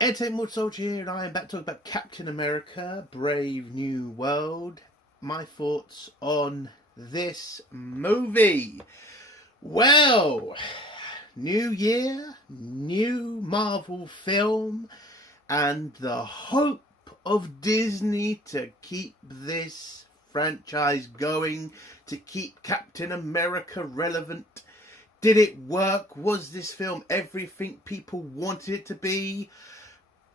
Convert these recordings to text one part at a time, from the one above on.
Entertainment Soldier here, and I am back to talk about Captain America: Brave New World. My thoughts on this movie. Well, new year, new Marvel film, and the hope of Disney to keep this franchise going, to keep Captain America relevant. Did it work? Was this film everything people wanted it to be?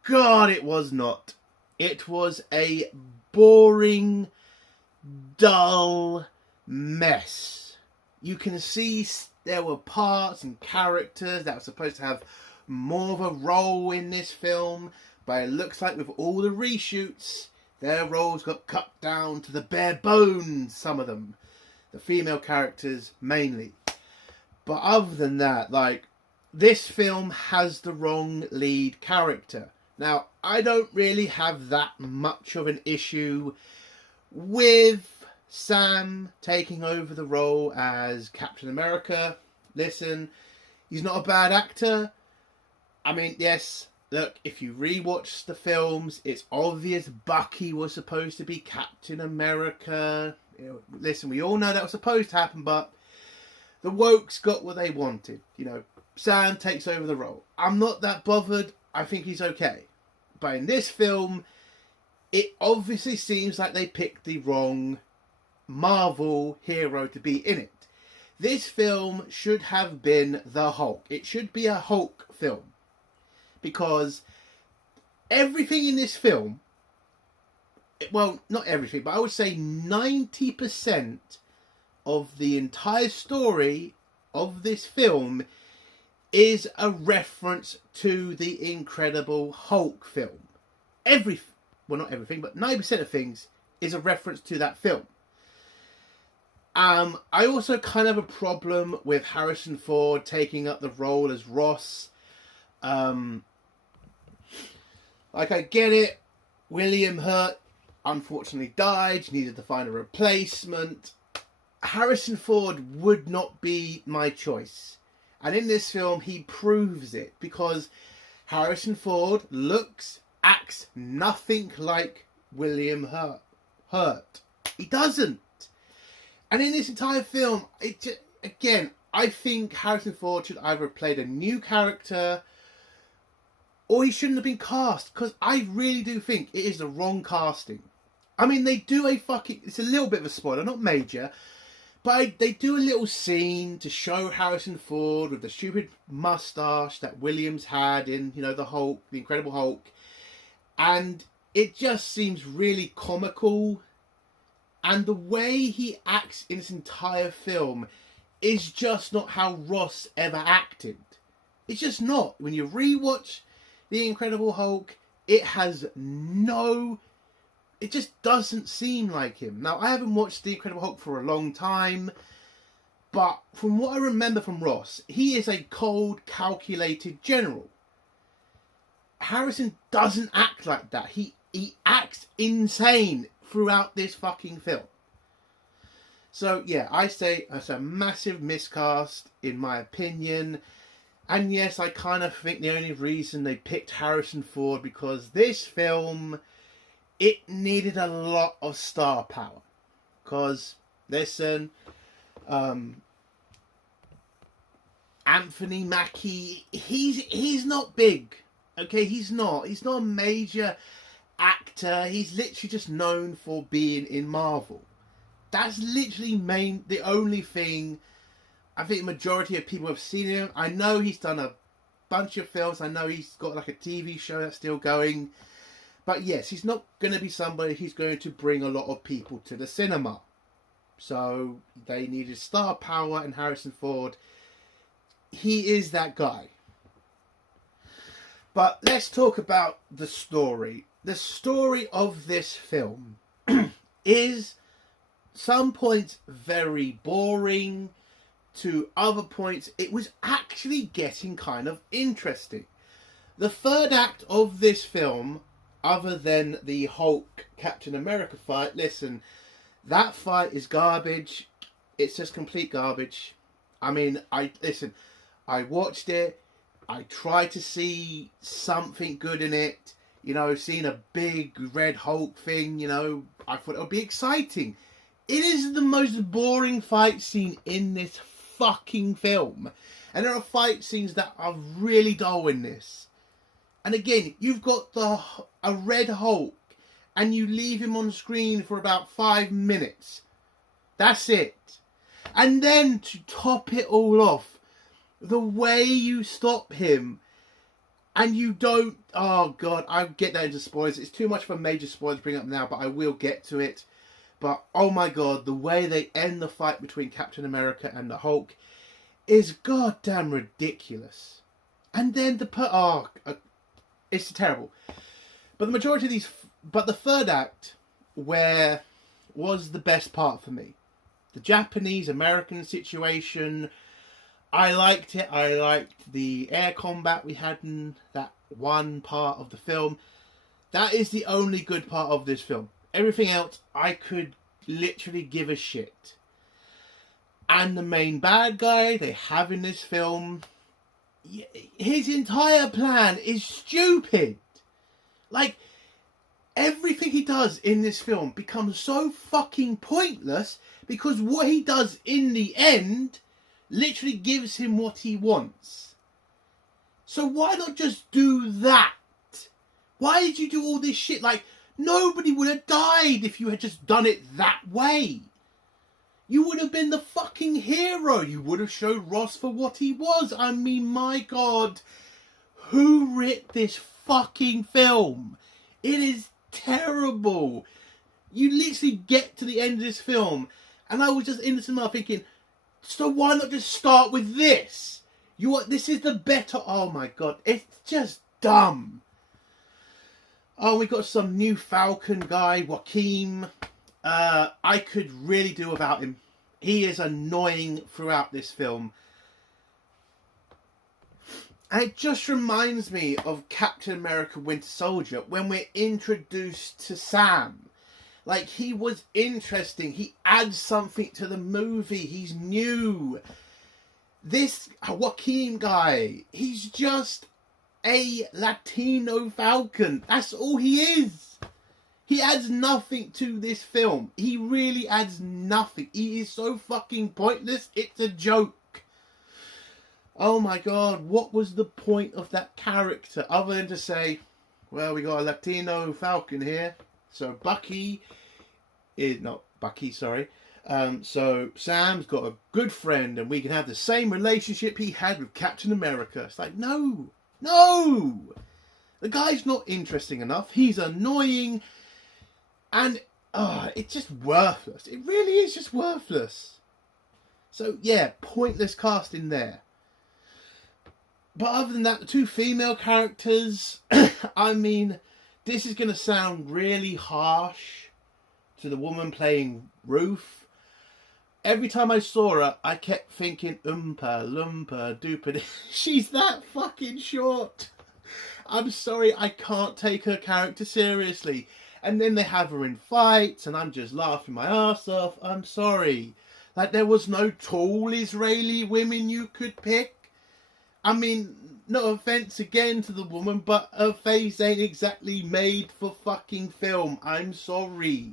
God, it was not. It was a boring, dull mess. You can see there were parts and characters that were supposed to have more of a role in this film, but it looks like with all the reshoots, their roles got cut down to the bare bones, some of them. The female characters mainly. But other than that, this film has the wrong lead character. Now, I don't really have that much of an issue with Sam taking over the role as Captain America. Listen, he's not a bad actor. I mean, yes, look, if you rewatch the films, it's obvious Bucky was supposed to be Captain America. Listen, we all know that was supposed to happen, but the wokes got what they wanted. Sam takes over the role. I'm not that bothered. I think he's okay. But in this film, it obviously seems like they picked the wrong Marvel hero to be in it. This film should have been the Hulk. It should be a Hulk film. Because everything in this film, well, not everything, but I would say 90% of the entire story of this film is a reference to the Incredible Hulk film. Not everything, but 90% of things is a reference to that film. I also kind of have a problem with Harrison Ford taking up the role as Ross. I get it. William Hurt unfortunately died. Needed to find a replacement. Harrison Ford would not be my choice. And in this film, he proves it. Because Harrison Ford acts nothing like William Hurt. He doesn't. And in this entire film, I think Harrison Ford should either have played a new character, or he shouldn't have been cast. Because I really do think it is the wrong casting. I mean, they do it's a little bit of a spoiler, not major, but they do a little scene to show Harrison Ford with the stupid mustache that Williams had in, the Hulk, the Incredible Hulk. And it just seems really comical. And the way he acts in this entire film is just not how Ross ever acted. It's just not. When you rewatch the Incredible Hulk, it just doesn't seem like him. Now, I haven't watched The Incredible Hulk for a long time, but from what I remember from Ross, he is a cold, calculated general. Harrison doesn't act like that. He acts insane throughout this fucking film. So, yeah, I say that's a massive miscast, in my opinion. And yes, I kind of think the only reason they picked Harrison Ford because this film, it needed a lot of star power. Because, listen, Anthony Mackie, he's not big. Okay, he's not a major actor. He's literally just known for being in Marvel. That's literally the only thing I think the majority of people have seen him. I know he's done a bunch of films. I know he's got a TV show that's still going. But yes, he's not going to be somebody who's going to bring a lot of people to the cinema. So they needed star power, and Harrison Ford, he is that guy. But let's talk about the story. The story of this film is some points very boring. To other points, it was actually getting kind of interesting. The third act of this film, other than the Hulk Captain America fight, listen, that fight is garbage. It's just complete garbage. I mean, I watched it. I try to see something good in it. You know, seeing a big Red Hulk thing, you know, I thought it would be exciting. It is the most boring fight scene in this fucking film. And there are fight scenes that are really dull in this. And again, you've got a Red Hulk and you leave him on screen for about 5 minutes. That's it. And then to top it all off, the way you stop him and you don't... Oh, God, I get that into spoilers. It's too much of a major spoiler to bring up now, but I will get to it. But, oh my God, the way they end the fight between Captain America and the Hulk is goddamn ridiculous. And then it's terrible. But the majority of these... But the third act was the best part for me. The Japanese-American situation... I liked it. I liked the air combat we had in that one part of the film. That is the only good part of this film. Everything else, I could literally give a shit. And the main bad guy they have in this film, his entire plan is stupid. Like, everything he does in this film becomes so fucking pointless because what he does in the end literally gives him what he wants. So why not just do that? Why did you do all this shit? Like, nobody would have died if you had just done it that way. You would have been the fucking hero. You would have showed Ross for what he was. I mean, my God, who writ this fucking film? It is terrible. You literally get to the end of this film, and I was just in the cinema thinking, so why not just start with this? This is the better... Oh my God, it's just dumb. Oh, we got some new Falcon guy, Joaquin. I could really do without him. He is annoying throughout this film. And it just reminds me of Captain America Winter Soldier when we're introduced to Sam. Like, he was interesting. He adds something to the movie. He's new. This Joaquin guy, he's just a Latino Falcon. That's all he is. He adds nothing to this film. He really adds nothing. He is so fucking pointless. It's a joke. Oh my God, what was the point of that character other than to say, well, we got a Latino Falcon here. So Bucky is not Bucky, sorry. So Sam's got a good friend and we can have the same relationship he had with Captain America. It's like, no. The guy's not interesting enough. He's annoying. And it's just worthless. It really is just worthless. So yeah, pointless casting there. But other than that, the two female characters, I mean, this is going to sound really harsh to the woman playing Ruth. Every time I saw her, I kept thinking, Oompa Loompa Doopa. She's that fucking short. I'm sorry, I can't take her character seriously. And then they have her in fights, and I'm just laughing my ass off. I'm sorry. Like, there was no tall Israeli women you could pick. I mean, no offence again to the woman, but her face ain't exactly made for fucking film. I'm sorry.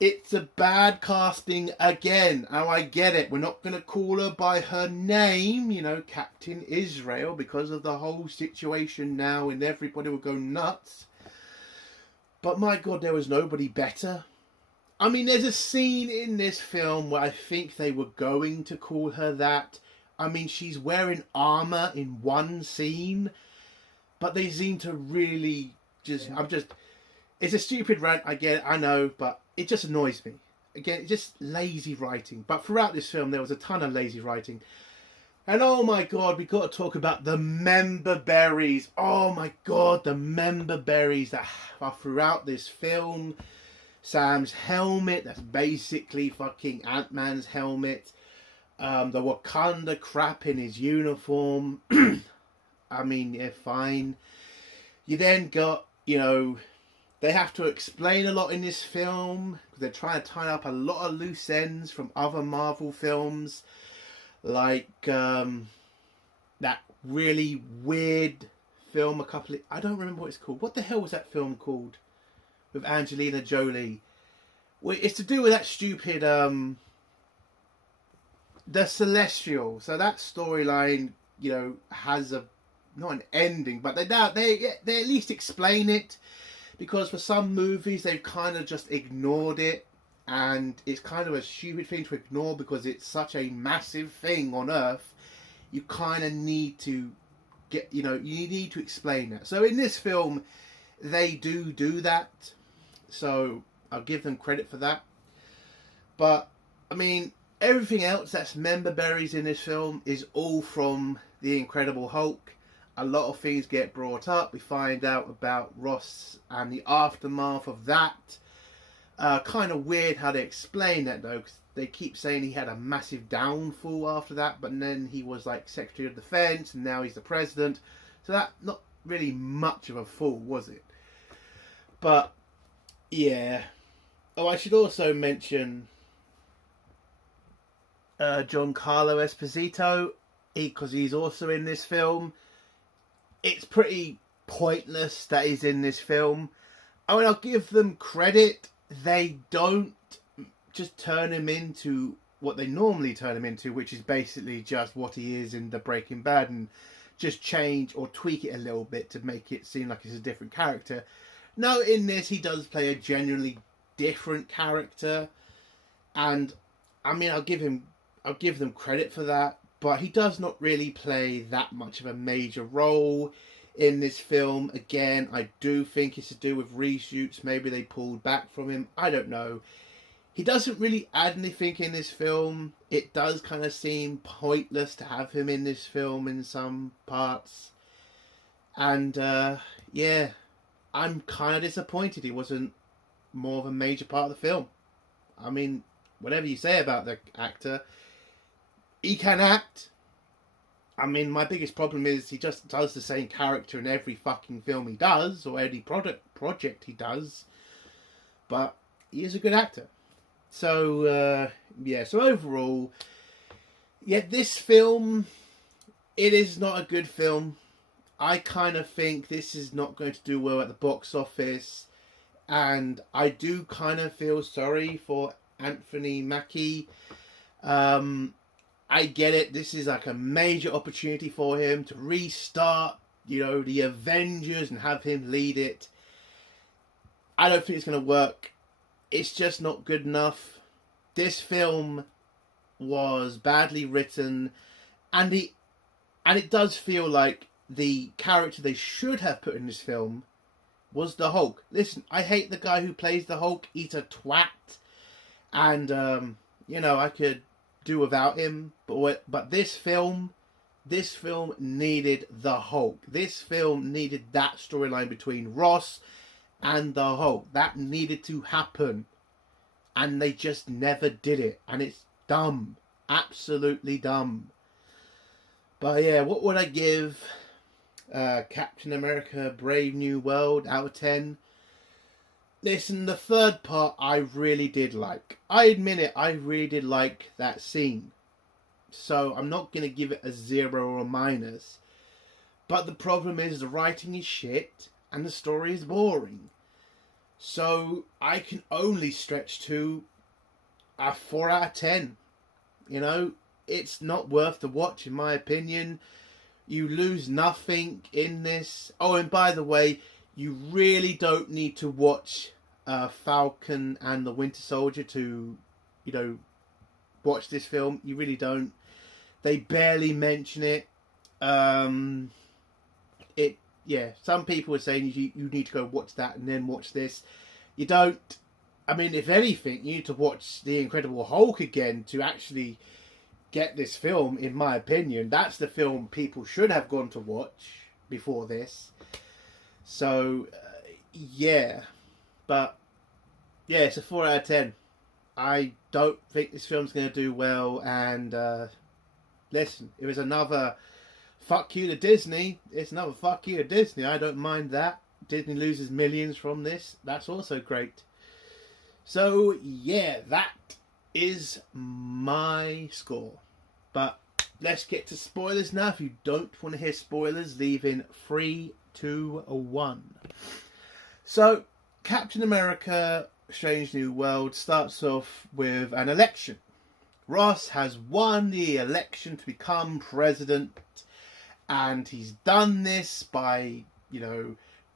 It's a bad casting again. Now, I get it. We're not going to call her by her name, you know, Captain Israel, because of the whole situation now and everybody will go nuts. But my God, there was nobody better. I mean, there's a scene in this film where I think they were going to call her that. I mean, she's wearing armour in one scene, but they seem to really just... Yeah. It's a stupid rant, I get it, I know, but it just annoys me. Again, it's just lazy writing. But throughout this film, there was a ton of lazy writing. And oh my God, we've got to talk about the member berries. Oh my God, the member berries that are throughout this film. Sam's helmet, that's basically fucking Ant-Man's helmet. The Wakanda crap in his uniform. I mean, yeah, fine. You then got, you know, they have to explain a lot in this film. They're trying to tie up a lot of loose ends from other Marvel films. Like that really weird film I don't remember what it's called. What the hell was that film called with Angelina Jolie? Well, it's to do with that stupid The Celestial. So that storyline, you know, has a not an ending, but they at least explain it, because for some movies they've kind of just ignored it, and it's kind of a stupid thing to ignore because it's such a massive thing on Earth. You kind of need to you need to explain it. So in this film, they do that. So I'll give them credit for that. But I mean, everything else that's member berries in this film is all from The Incredible Hulk. A lot of things get brought up. We find out about Ross and the aftermath of that. Kind of weird how they explain that though, because they keep saying he had a massive downfall after that, but then he was like Secretary of Defense and now he's the President. So that not really much of a fall, was it? But yeah. Oh, I should also mention Giancarlo Esposito, because he's also in this film. It's pretty pointless that he's in this film. I mean, I'll give them credit. They don't just turn him into what they normally turn him into, which is basically just what he is in the Breaking Bad, and just change or tweak it a little bit to make it seem like it's a different character. No, in this he does play a genuinely different character, and I mean, I'll give them credit for that, but he does not really play that much of a major role in this film. Again, I do think it's to do with reshoots. Maybe they pulled back from him. I don't know. He doesn't really add anything in this film. It does kind of seem pointless to have him in this film in some parts. And yeah, I'm kind of disappointed he wasn't more of a major part of the film. I mean, whatever you say about the actor, he can act. I mean, my biggest problem is he just does the same character in every fucking film he does, or any project he does. But he is a good actor. So, yeah, so overall, yeah, this film, it is not a good film. I kind of think this is not going to do well at the box office. And I do kind of feel sorry for Anthony Mackie. I get it. This is like a major opportunity for him to restart, you know, the Avengers and have him lead it. I don't think it's going to work. It's just not good enough. This film was badly written, and it does feel like the character they should have put in this film was the Hulk. Listen, I hate the guy who plays the Hulk. He's a twat, and you know, I could do without him, but this film needed the Hulk. This film needed that storyline between Ross and the Hulk. That needed to happen, and they just never did it, and it's dumb, absolutely dumb. But yeah, what would I give Captain America Brave New World out of 10? Listen, the third part I really did like. I admit it, I really did like that scene. So I'm not going to give it a 0 or a minus. But the problem is the writing is shit and the story is boring. So I can only stretch to a 4 out of 10. You know, it's not worth the watch in my opinion. You lose nothing in this. Oh, and by the way, you really don't need to watch Falcon and the Winter Soldier to, you know, watch this film. You really don't. They barely mention it. Yeah, some people are saying you need to go watch that and then watch this. You don't. I mean, if anything, you need to watch The Incredible Hulk again to actually get this film, in my opinion. That's the film people should have gone to watch before this. So, yeah. But, yeah, it's a 4 out of 10. I don't think this film's going to do well. And, listen, it was another fuck you to Disney. It's another fuck you to Disney. I don't mind that. Disney loses millions from this. That's also great. So, yeah, that is my score. But let's get to spoilers now. If you don't want to hear spoilers, leave in 3, 2, 1. So, Captain America Strange New World starts off with an election. Ross has won the election to become president, and he's done this by,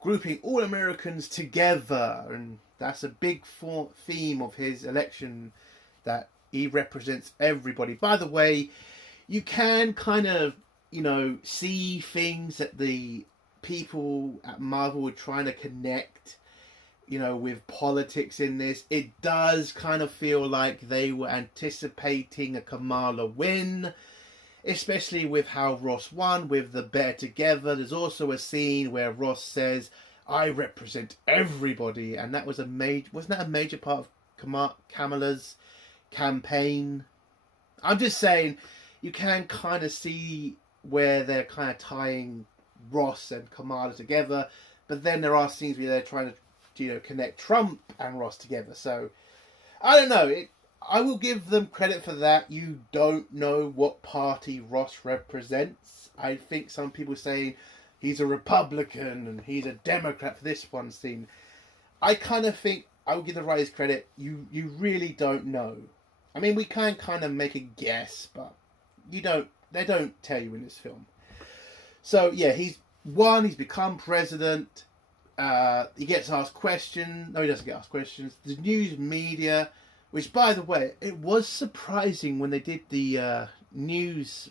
grouping all Americans together, and that's a big theme of his election, that he represents everybody. By the way, you can kind of, see things that the people at Marvel were trying to connect, with politics in this. It does kind of feel like they were anticipating a Kamala win, especially with how Ross won with the Better Together. There's also a scene where Ross says, "I represent everybody," and that was wasn't that a major part of Kamala's campaign? I'm just saying, you can kind of see where they're kind of tying Ross and Kamala together, but then there are scenes where they're trying to, connect Trump and Ross together. So I don't know. I will give them credit for that. You don't know what party Ross represents. I think some people saying he's a Republican and he's a Democrat for this one scene. I kind of think I will give the writers credit. You really don't know. I mean, we can kind of make a guess, but they don't tell you in this film. So yeah, he's won. He's become president. He gets asked questions. No, he doesn't get asked questions. The news media, which, by the way, it was surprising when they did the news,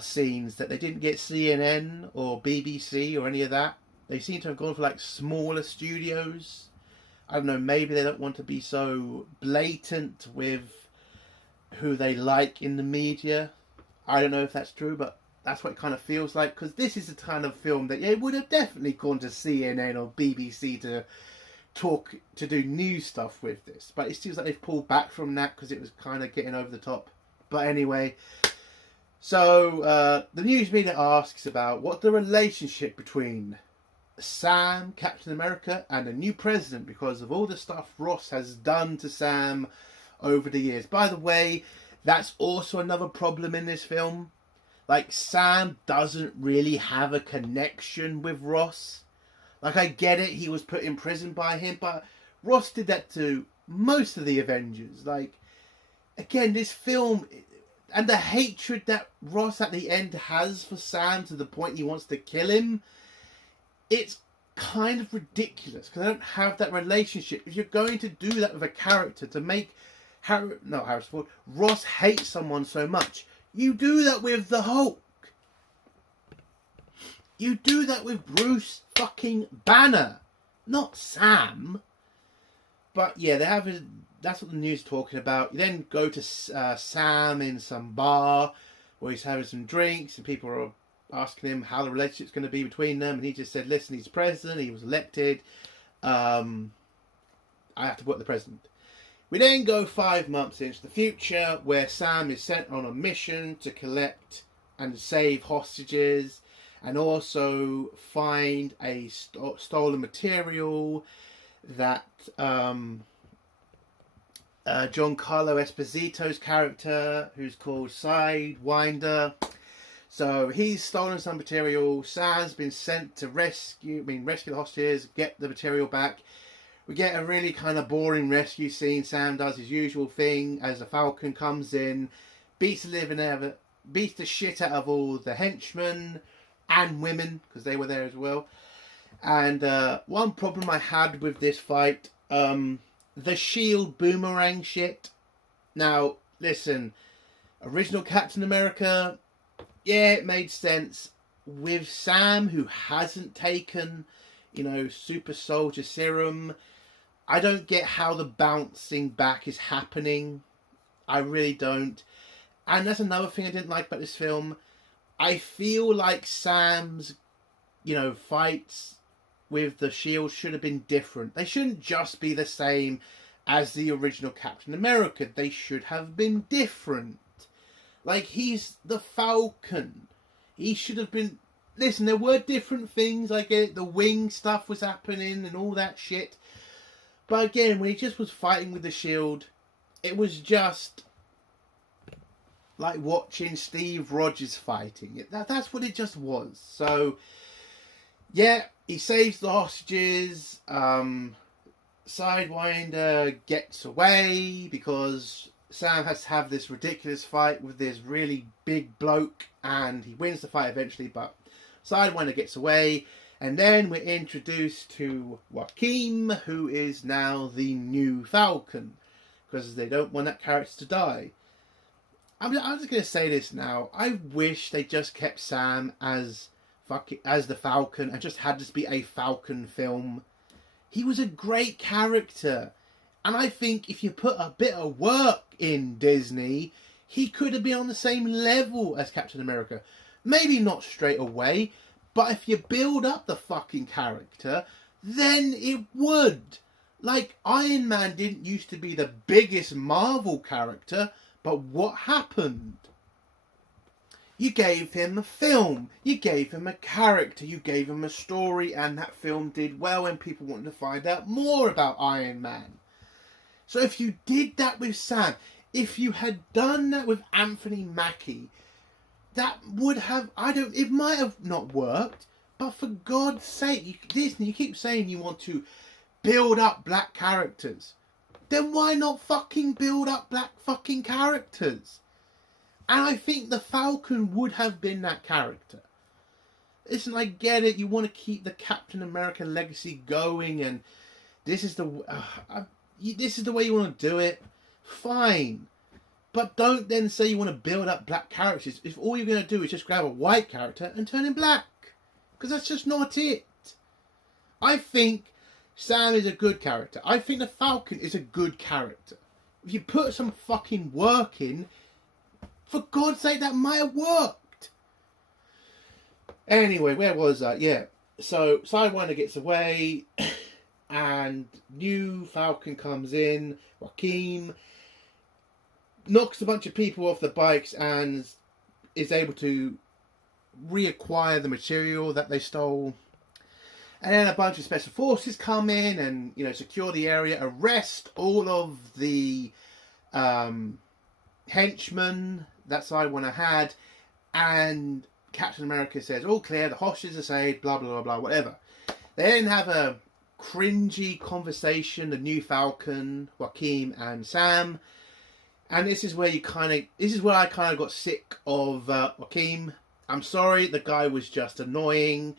scenes, that they didn't get CNN or BBC or any of that. They seem to have gone for like smaller studios. I don't know, maybe they don't want to be so blatant with who they like in the media. I don't know if that's true, but that's what it kind of feels like, because this is the kind of film that it would have definitely gone to CNN or BBC to do news stuff with this. But it seems like they've pulled back from that because it was kind of getting over the top. But anyway, so the news media asks about what the relationship between Sam, Captain America, and the new president, because of all the stuff Ross has done to Sam over the years. By the way, that's also another problem in this film. Like, Sam doesn't really have a connection with Ross. Like, I get it, he was put in prison by him, but Ross did that to most of the Avengers. Like, again, this film, and the hatred that Ross at the end has for Sam to the point he wants to kill him, it's kind of ridiculous, because I don't have that relationship. If you're going to do that with a character to make Ross hate someone so much, you do that with the Hulk. You do that with Bruce fucking Banner, not Sam. But yeah, that's what the news is talking about. You then go to Sam in some bar where he's having some drinks, and people are asking him how the relationship's going to be between them, and he just said, "Listen, he's president. He was elected. I have to work the president." We then go 5 months into the future, where Sam is sent on a mission to collect and save hostages, and also find a stolen material that Giancarlo Esposito's character, who's called Sidewinder. So he's stolen some material. Sam's been sent to rescue the hostages, get the material back. We get a really kind of boring rescue scene. Sam does his usual thing as the Falcon comes in, beats the shit out of all the henchmen and women, because they were there as well. And one problem I had with this fight, the shield boomerang shit. Now, listen, original Captain America, yeah, it made sense. With Sam, who hasn't taken, super soldier serum, I don't get how the bouncing back is happening. I really don't. And that's another thing I didn't like about this film. I feel like Sam's, fights with the shield should have been different. They shouldn't just be the same as the original Captain America. They should have been different. Like, he's the Falcon. He should have been... Listen, there were different things. I get it. The wing stuff was happening and all that shit. But again, when he just was fighting with the shield, it was just... like watching Steve Rogers fighting. That's what it just was. So, yeah, he saves the hostages. Sidewinder gets away because Sam has to have this ridiculous fight with this really big bloke, and he wins the fight eventually, but Sidewinder gets away. And then we're introduced to Joaquin, who is now the new Falcon, because they don't want that character to die. I'm just going to say this now. I wish they just kept Sam as the Falcon and just had this be a Falcon film. He was a great character. And I think if you put a bit of work in Disney, he could have been on the same level as Captain America. Maybe not straight away, but if you build up the fucking character, then it would. Like, Iron Man didn't used to be the biggest Marvel character, but what happened? You gave him a film, you gave him a character, you gave him a story, and that film did well and people wanted to find out more about Iron Man. So if you did that with Sam, if you had done that with Anthony Mackie, that would have, it might have not worked, but for God's sake, Disney, you keep saying you want to build up black characters. Then why not fucking build up black fucking characters? And I think the Falcon would have been that character. Listen, I get it, you want to keep the Captain America legacy going, and this is the way you want to do it. Fine. But don't then say you want to build up black characters if all you're going to do is just grab a white character and turn him black. Because that's just not it. I think Sam is a good character. I think the Falcon is a good character. If you put some fucking work in, for God's sake, that might have worked. Anyway, where was I? Yeah. So Sidewinder gets away and new Falcon comes in, Joaquin, knocks a bunch of people off the bikes and is able to reacquire the material that they stole. And then a bunch of special forces come in and, secure the area, arrest all of the henchmen that Sidewinder had, and Captain America says, all clear, the hostages are saved, blah, blah, blah, blah, whatever. They then have a cringy conversation, the new Falcon, Joaquin and Sam. And this is where I kind of got sick of Joaquin. I'm sorry, the guy was just annoying.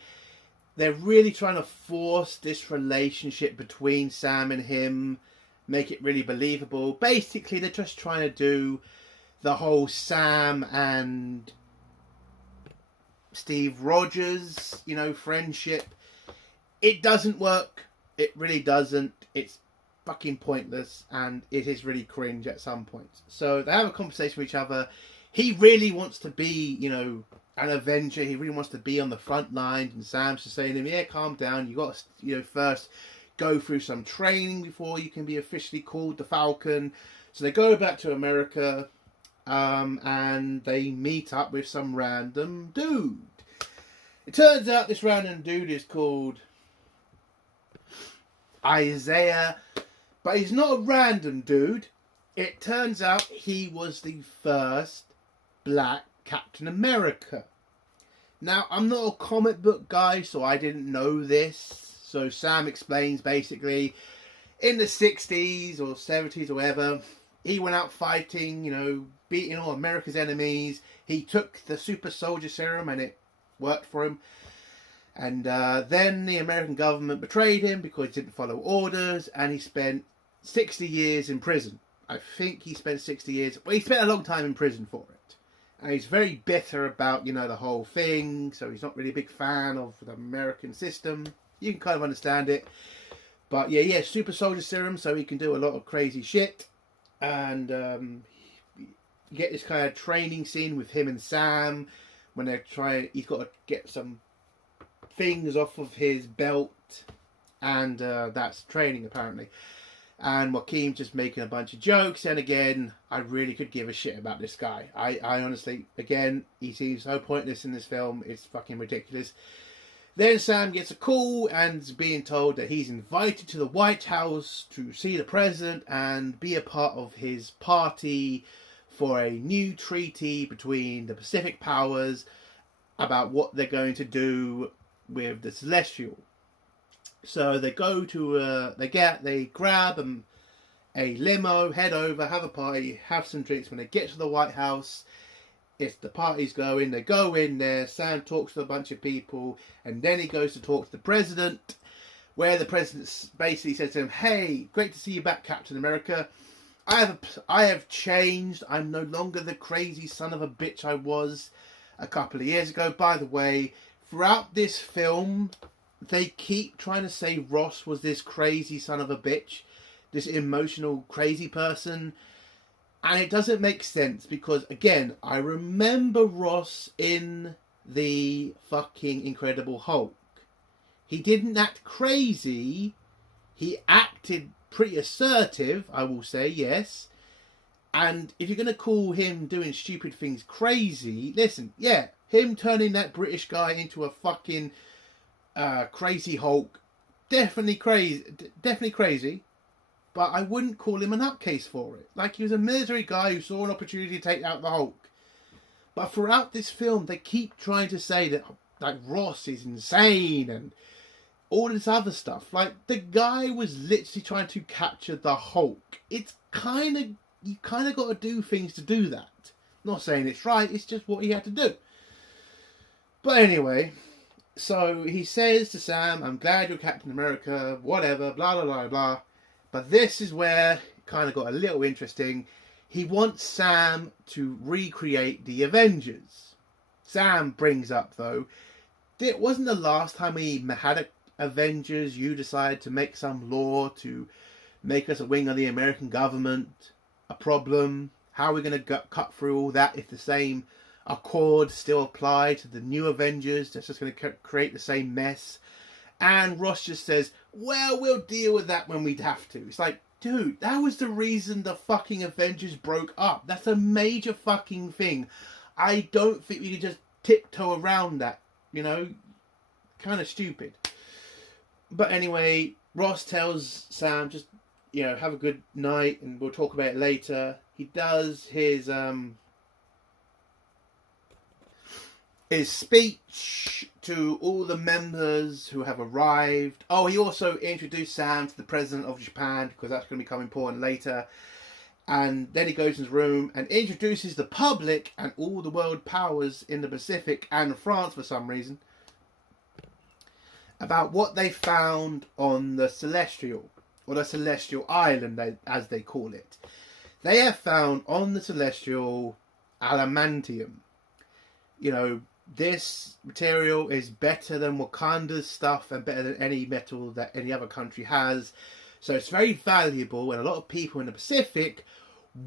They're really trying to force this relationship between Sam and him, make it really believable. Basically, they're just trying to do the whole Sam and Steve Rogers, friendship. It doesn't work. It really doesn't. It's fucking pointless, and it is really cringe at some points. So they have a conversation with each other. He really wants to be, an Avenger. He really wants to be on the front lines, and Sam's just saying to him, yeah, calm down. You got to, first go through some training before you can be officially called the Falcon. So they go back to America, and they meet up with some random dude. It turns out this random dude is called Isaiah, but he's not a random dude. It turns out he was the first black Captain America. Now, I'm not a comic book guy, so I didn't know this. So Sam explains basically, in the 60s or 70s or whatever, he went out fighting, beating all America's enemies. He took the super soldier serum and it worked for him. And then the American government betrayed him because he didn't follow orders, and he spent 60 years in prison. I think he spent 60 years. Well, he spent a long time in prison for it. And he's very bitter about, the whole thing. So he's not really a big fan of the American system. You can kind of understand it. But yeah, super soldier serum, so he can do a lot of crazy shit. And you get this kind of training scene with him and Sam when they're trying. He's got to get some things off of his belt, and that's training apparently. And Joaquin's just making a bunch of jokes, and again, I really could give a shit about this guy. I honestly, again, he seems so pointless in this film, it's fucking ridiculous. Then Sam gets a call and is being told that he's invited to the White House to see the president and be a part of his party for a new treaty between the Pacific powers about what they're going to do with the Celestial. So they go to they grab a limo, head over, have a party, have some drinks. When they get to the White House, if the party's going, they go in there. Sam talks to a bunch of people, and then he goes to talk to the president, where the president basically says to him, "Hey, great to see you back, Captain America. I have changed. I'm no longer the crazy son of a bitch I was a couple of years ago. By the way, throughout this film, they keep trying to say Ross was this crazy son of a bitch, this emotional crazy person, and it doesn't make sense because, again, I remember Ross in the fucking Incredible Hulk. He didn't act crazy. He acted pretty assertive, I will say, yes. And if you're going to call him doing stupid things crazy, listen, yeah, him turning that British guy into a fucking crazy Hulk, definitely crazy. But I wouldn't call him a nutcase for it. Like, he was a military guy who saw an opportunity to take out the Hulk. But throughout this film, they keep trying to say that, like, Ross is insane and all this other stuff. Like, the guy was literally trying to capture the Hulk. It's kind of, you kind of got to do things to do that. Not saying it's right, it's just what he had to do. But anyway, so he says to Sam, "I'm glad you're Captain America, whatever, blah, blah, blah, blah." But this is where it kind of got a little interesting. He wants Sam to recreate the Avengers. Sam brings up, though, it wasn't the last time we had a Avengers, you decided to make some law to make us a wing of the American government a problem. How are we going to cut through all that if the same accord still apply to the new Avengers? That's just going to create the same mess. And Ross just says, "Well, we'll deal with that when we have to." It's like, dude, that was the reason the fucking Avengers broke up. That's a major fucking thing. I don't think we could just tiptoe around that, you know? Kind of stupid. But anyway, Ross tells Sam, just, you know, have a good night and we'll talk about it later. He does his speech to all the members who have arrived. Oh, he also introduced Sam to the president of Japan, because that's going to become important later. And then he goes in his room and introduces the public and all the world powers in the Pacific and France for some reason about what they found on the Celestial, or the Celestial Island, as they call it. They have found on the Celestial adamantium. You know, this material is better than Wakanda's stuff and better than any metal that any other country has. So it's very valuable, and a lot of people in the Pacific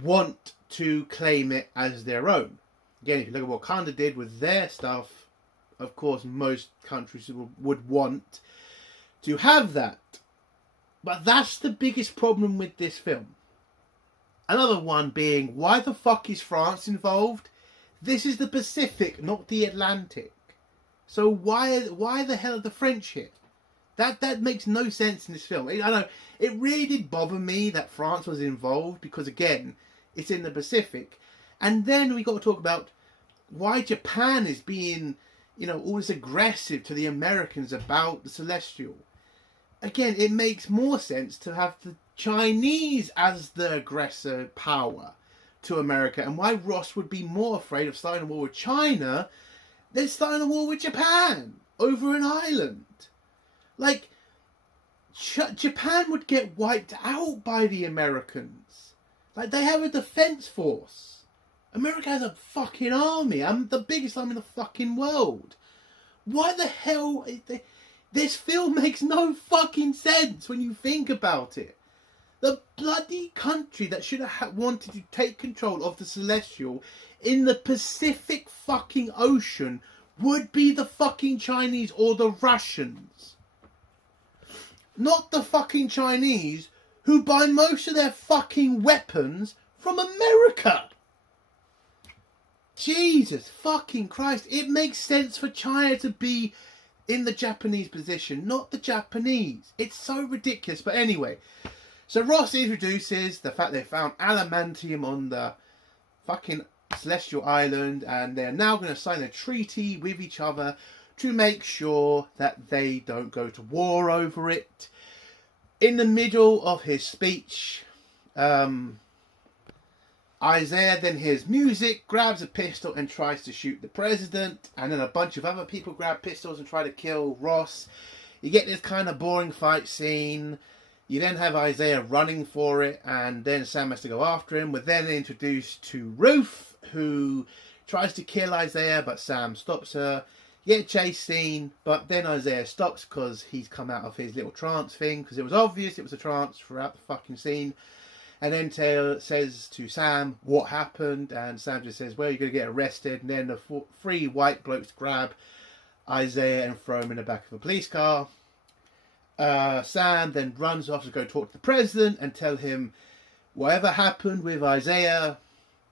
want to claim it as their own. Again, if you look at what Wakanda did with their stuff, of course most countries would want to have that. But that's the biggest problem with this film. Another one being, why the fuck is France involved? This is the Pacific, not the Atlantic. So why the hell are the French here? That makes no sense in this film. I know, it really did bother me that France was involved, because again, it's in the Pacific. And then we got to talk about why Japan is being, you know, all this aggressive to the Americans about the Celestial. Again, it makes more sense to have the Chinese as the aggressor power to America, and why Ross would be more afraid of starting a war with China than starting a war with Japan over an island. Like, Japan would get wiped out by the Americans. Like, they have a defense force. America has a fucking army. I'm the biggest army in the fucking world. Why the hell this film makes no fucking sense when you think about it. The bloody country that should have wanted to take control of the Celestial in the Pacific fucking Ocean would be the fucking Chinese or the Russians. Not the fucking Chinese, who buy most of their fucking weapons from America. Jesus fucking Christ. It makes sense for China to be in the Japanese position, not the Japanese. It's so ridiculous. But anyway, so Ross introduces the fact they found adamantium on the fucking Celestial Island, and they're now going to sign a treaty with each other to make sure that they don't go to war over it. In the middle of his speech, Isaiah then hears music, grabs a pistol and tries to shoot the president, and then a bunch of other people grab pistols and try to kill Ross. You get this kind of boring fight scene. You then have Isaiah running for it, and then Sam has to go after him. We're then introduced to Ruth, who tries to kill Isaiah, but Sam stops her. You get a chase scene, but then Isaiah stops because he's come out of his little trance thing, because it was obvious it was a trance throughout the fucking scene. And then Taylor says to Sam what happened, and Sam just says, well, you're going to get arrested. And then the three white blokes grab Isaiah and throw him in the back of a police car. Sam then runs off to go talk to the president and tell him whatever happened with Isaiah,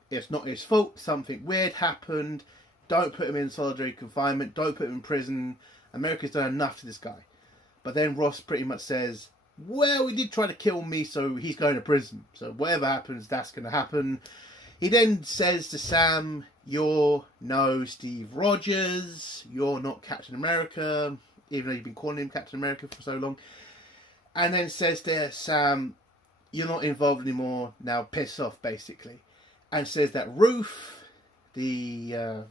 it's not his fault, something weird happened. Don't put him in solitary confinement, don't put him in prison. America's done enough to this guy. But then Ross pretty much says, well, he did try to kill me, so he's going to prison. So whatever happens, that's going to happen. He then says to Sam, you're no Steve Rogers, you're not Captain America, even though you've been calling him Captain America for so long. And then says to Sam, you're not involved anymore, now piss off, basically. And says that Ruth, the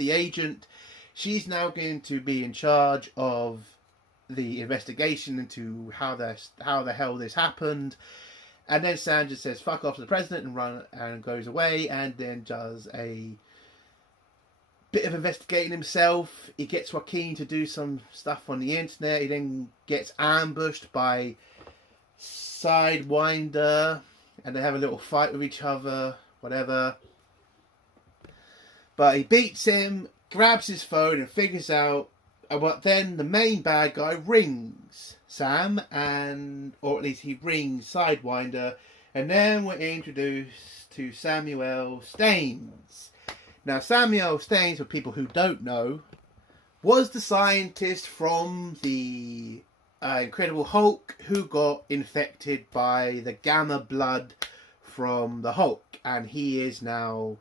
agent, she's now going to be in charge of the investigation into how the hell this happened. And then Sam just says fuck off to the president and goes away, and then does a bit of investigating himself. He gets Joaquin to do some stuff on the internet. He then gets ambushed by Sidewinder, and they have a little fight with each other, whatever. But he beats him, grabs his phone and figures out. But then the main bad guy rings Sam, or at least he rings Sidewinder, and then we're introduced to Samuel Staines. Now, Samuel Staines, for people who don't know, was the scientist from the Incredible Hulk who got infected by the gamma blood from the Hulk, and he is now,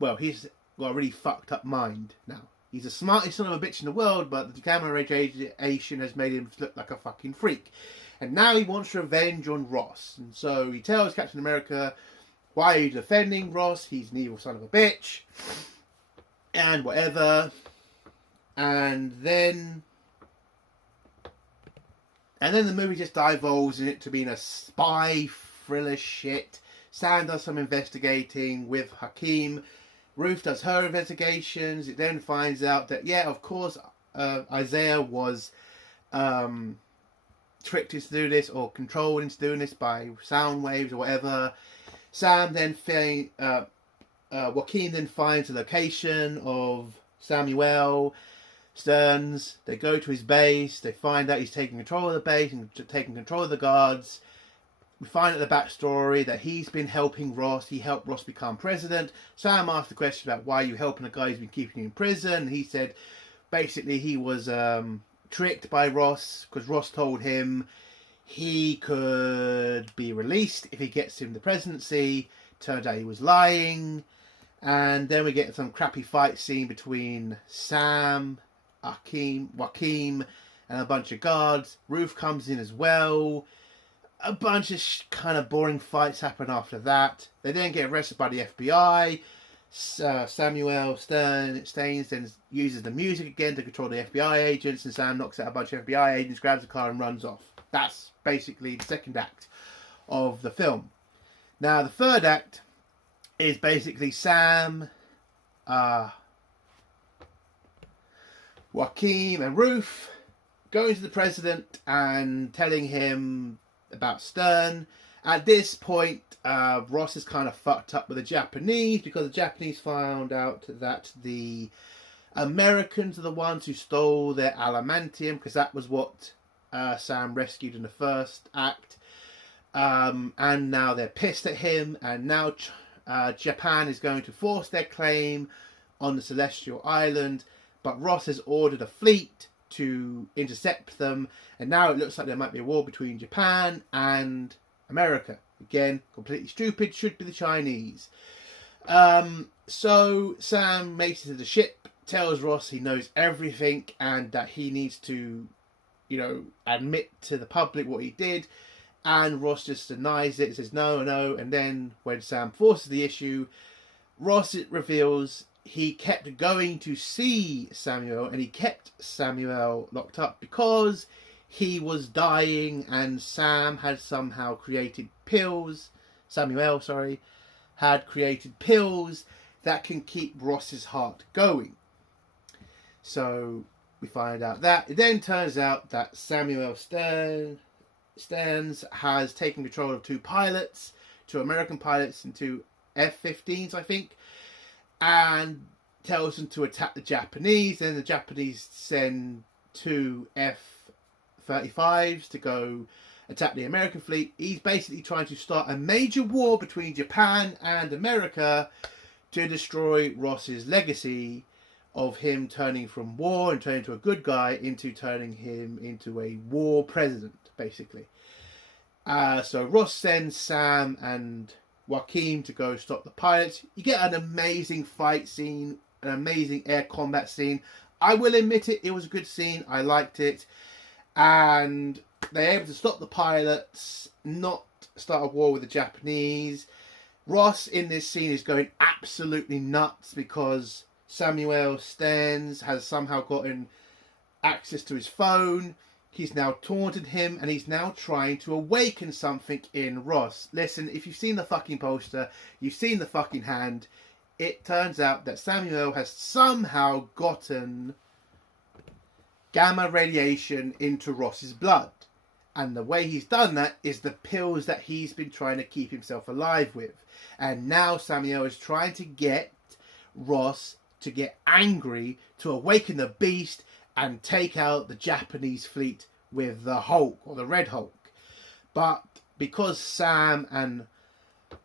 well, he's got a really fucked up mind now. He's the smartest son of a bitch in the world, but the gamma radiation has made him look like a fucking freak. And now he wants revenge on Ross. And so he tells Captain America, why are you defending Ross? He's an evil son of a bitch. And whatever. And then the movie just divulges in it to being a spy thriller shit. Sam does some investigating with Hakeem. Ruth does her investigations. It then finds out that, yeah, of course, Isaiah was tricked into doing this, or controlled into doing this by sound waves or whatever. Joaquin then finds the location of Samuel Stearns. They go to his base. They find out he's taking control of the base and taking control of the guards. We find out the backstory that he's been helping Ross. He helped Ross become president. Sam asked the question about why are you helping a guy who's been keeping you in prison. And he said basically he was tricked by Ross, because Ross told him he could be released if he gets him the presidency. Turned out he was lying. And then we get some crappy fight scene between Sam, Joaquin, and a bunch of guards. Ruth comes in as well. A bunch of kind of boring fights happen after that. They then get arrested by the FBI. Samuel Staines then uses the music again to control the FBI agents, and Sam knocks out a bunch of FBI agents, grabs a car and runs off. That's basically the second act of the film. Now, the third act is basically Sam, Joaquin and Ruth going to the president and telling him about Stern. At this point, Ross is kind of fucked up with the Japanese, because the Japanese found out that the Americans are the ones who stole their adamantium, because that was what Sam rescued in the first act. And now they're pissed at him, and now Japan is going to force their claim on the Celestial Island, but Ross has ordered a fleet to intercept them, and now it looks like there might be a war between Japan and America. Again, completely stupid, should be the Chinese. So Sam makes it to the ship, tells Ross he knows everything and that he needs to, admit to the public what he did. And Ross just denies it, says no, no. And then when Sam forces the issue, Ross reveals he kept going to see Samuel, and he kept Samuel locked up because he was dying, and Sam had somehow created pills. Samuel, sorry, had created pills that can keep Ross's heart going. So we find out that. It then turns out that Samuel Stearns has taken control of two American pilots, and two F-15s, I think, and tells them to attack the Japanese. Then the Japanese send two F-35s to go attack the American fleet. He's basically trying to start a major war between Japan and America to destroy Ross's legacy of him turning from war and turning into a good guy into turning him into a war president, basically. So Ross sends Sam and Joaquin to go stop the pilots. You get an amazing fight scene, an amazing air combat scene. I will admit it was a good scene. I liked it. And they're able to stop the pilots, not start a war with the Japanese. Ross in this scene is going absolutely nuts because Samuel Stearns has somehow gotten access to his phone. He's now taunted him, and he's now trying to awaken something in Ross. Listen, if you've seen the fucking poster, you've seen the fucking hand, it turns out that Samuel has somehow gotten gamma radiation into Ross's blood. And the way he's done that is the pills that he's been trying to keep himself alive with. And now Samuel is trying to get Ross to get angry, to awaken the beast and take out the Japanese fleet with the Hulk, or the Red Hulk. But because Sam and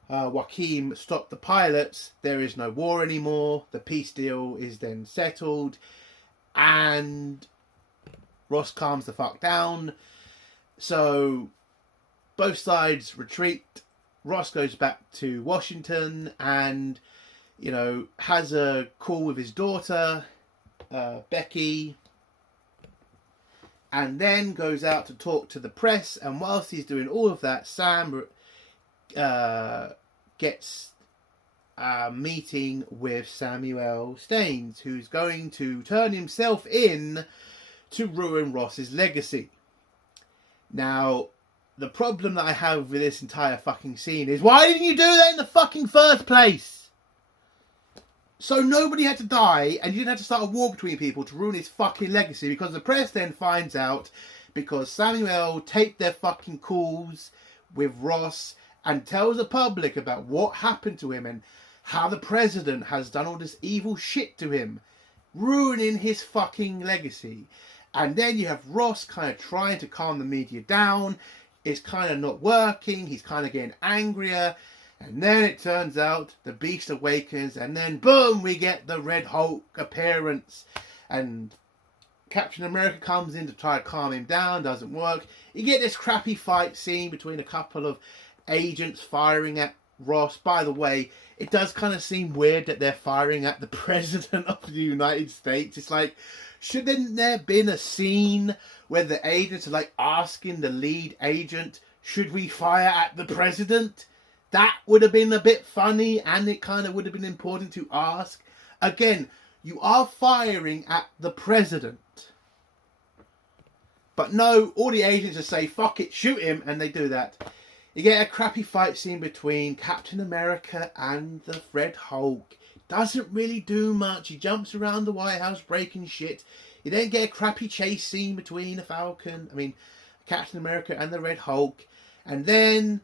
Joaquin stopped the pilots, there is no war anymore. The peace deal is then settled, and Ross calms the fuck down. So both sides retreat. Ross goes back to Washington and, has a call with his daughter, Becky, and then goes out to talk to the press. And whilst he's doing all of that, Sam gets a meeting with Samuel Stearns, who's going to turn himself in to ruin Ross's legacy. Now, the problem that I have with this entire fucking scene is, why didn't you do that in the fucking first place? So nobody had to die, and you didn't have to start a war between people to ruin his fucking legacy, because the press then finds out, because Samuel taped their fucking calls with Ross and tells the public about what happened to him and how the president has done all this evil shit to him, ruining his fucking legacy. And then you have Ross kind of trying to calm the media down. It's kind of not working. He's kind of getting angrier. And then it turns out the beast awakens. And then boom, we get the Red Hulk appearance. And Captain America comes in to try to calm him down. Doesn't work. You get this crappy fight scene between a couple of agents firing at Ross. By the way, it does kind of seem weird that they're firing at the President of the United States. It's like, shouldn't there have been a scene where the agents are like asking the lead agent, should we fire at the president? That would have been a bit funny, and it kind of would have been important to ask. Again, you are firing at the president. But no, all the agents just say, fuck it, shoot him, and they do that. You get a crappy fight scene between Captain America and the Red Hulk. Doesn't really do much. He jumps around the White House breaking shit. You then get a crappy chase scene between Captain America and the Red Hulk. And then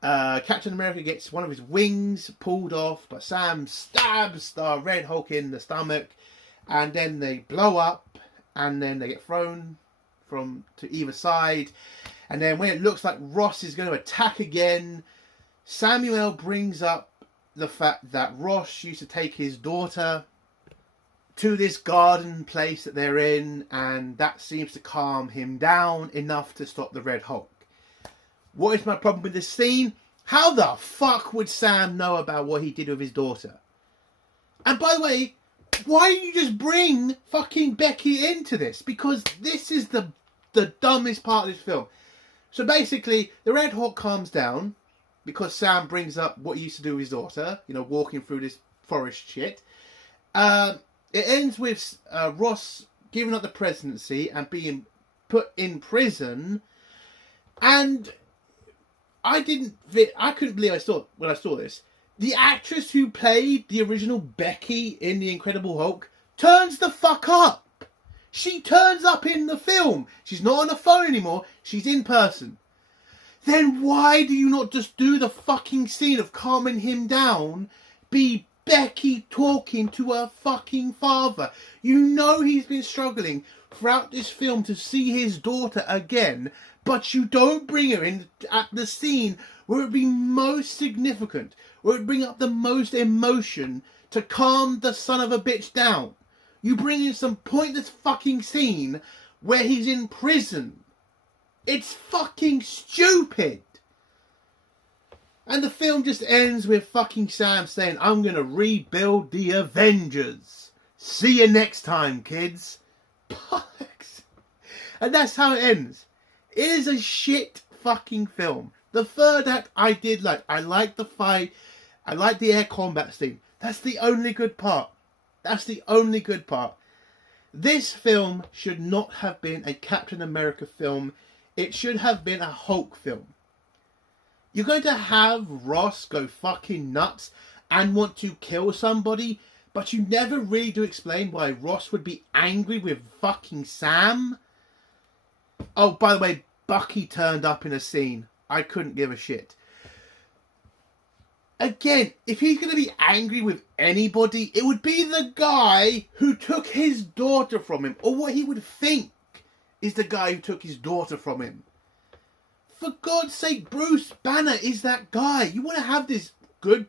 Captain America gets one of his wings pulled off, but Sam stabs the Red Hulk in the stomach. And then they blow up, and then they get thrown to either side. And then when it looks like Ross is going to attack again, Samuel brings up the fact that Ross used to take his daughter to this garden place that they're in, and that seems to calm him down enough to stop the Red Hulk. What is my problem with this scene? How the fuck would Sam know about what he did with his daughter? And by the way, why didn't you just bring fucking Becky into this? Because this is the dumbest part of this film. So basically, the Red Hawk calms down because Sam brings up what he used to do with his daughter, you know, walking through this forest shit. It ends with Ross giving up the presidency and being put in prison. And I couldn't believe when I saw this. The actress who played the original Becky in The Incredible Hulk turns the fuck up. She turns up in the film. She's not on the phone anymore. She's in person. Then why do you not just do the fucking scene of calming him down? Be Becky talking to her fucking father. You know he's been struggling throughout this film to see his daughter again, but you don't bring her in at the scene where it would be most significant, where it would bring up the most emotion to calm the son of a bitch down. You bring in some pointless fucking scene where he's in prison. It's fucking stupid. And the film just ends with fucking Sam saying, I'm going to rebuild the Avengers. See you next time, kids. And that's how it ends. It is a shit fucking film. The third act I did like. I liked the fight. I liked the air combat scene. That's the only good part. That's the only good part. This film should not have been a Captain America film. It should have been a Hulk film. You're going to have Ross go fucking nuts and want to kill somebody, but you never really do explain why Ross would be angry with fucking Sam. Oh, by the way, Bucky turned up in a scene. I couldn't give a shit. Again, if he's going to be angry with anybody, it would be the guy who took his daughter from him. Or what he would think is the guy who took his daughter from him. For God's sake, Bruce Banner is that guy. You want to have this good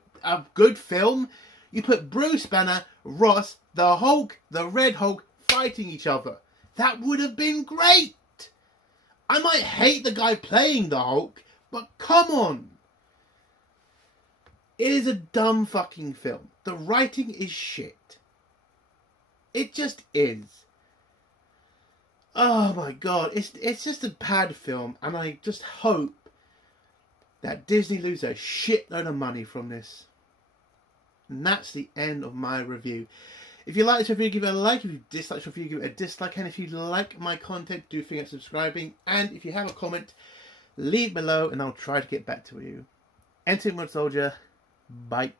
film? You put Bruce Banner, Ross, the Hulk, the Red Hulk fighting each other. That would have been great. I might hate the guy playing the Hulk, but come on. It is a dumb fucking film. The writing is shit. It just is. Oh my god, it's just a bad film, and I just hope that Disney lose a shitload of money from this. And that's the end of my review. If you like this review, give it a like. If you dislike this review, give it a dislike. And if you like my content, do think of subscribing. And if you have a comment, leave below and I'll try to get back to you. Enter Soldier. Bye.